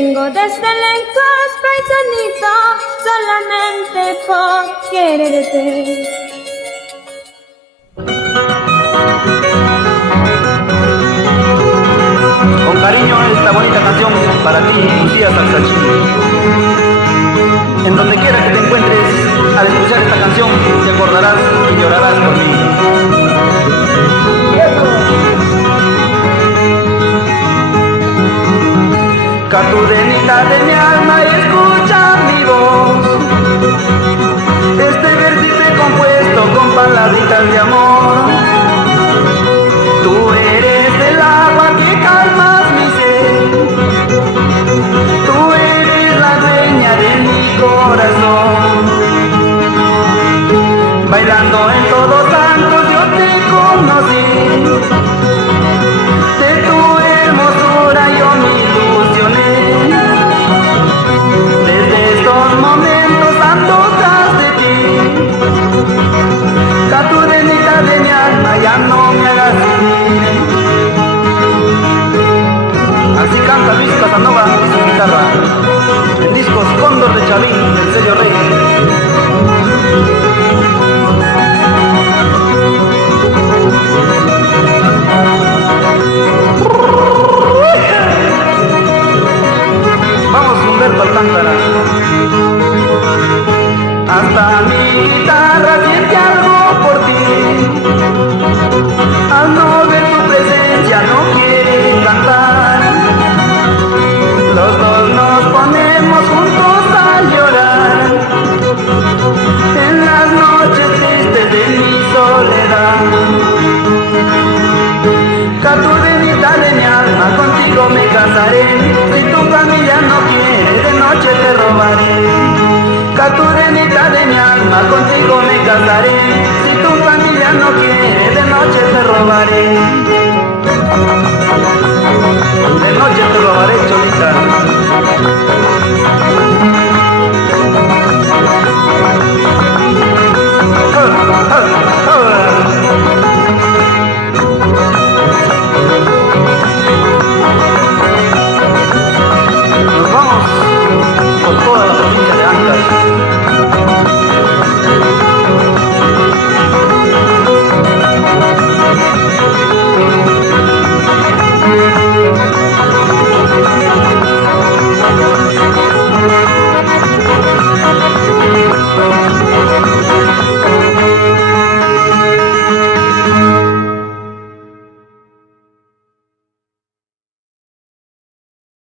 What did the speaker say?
Vengo desde lejos, traicionito, solamente por quererte. Con cariño esta bonita canción para ti, Lucía Salsachín. En donde quiera que te encuentres, al escuchar esta canción, te acordarás y llorarás por mí. Catudenita de mi alma, y escucha mi voz. Este versito he compuesto con palabritas de amor. Tú eres el agua que calmas mi sed. Tú eres la dueña de mi corazón. Bailando en Todos Santos yo te conocí. De tu hermosura yo me ilusioné. Desde estos momentos ando tras de ti. Catudenita de mi alma, ya no me hagas sufrir. Así canta Luis Casanova y su guitarra. En discos Cóndor de Chavín, del sello Rey. Vamos, Humberto Alcántara. Hasta mi guitarra siente algo por ti. Al no ver tu presencia no quiere cantar. Los dos nos ponemos juntos a llorar en las noches tristes de mi soledad. Catudenita de mi alma, contigo me casaré. Si tu familia no quiere, de noche te robaré. Catudenita de mi alma, contigo me casaré. Si tu familia no quiere, de noche te robaré. De noche te robaré, cholita.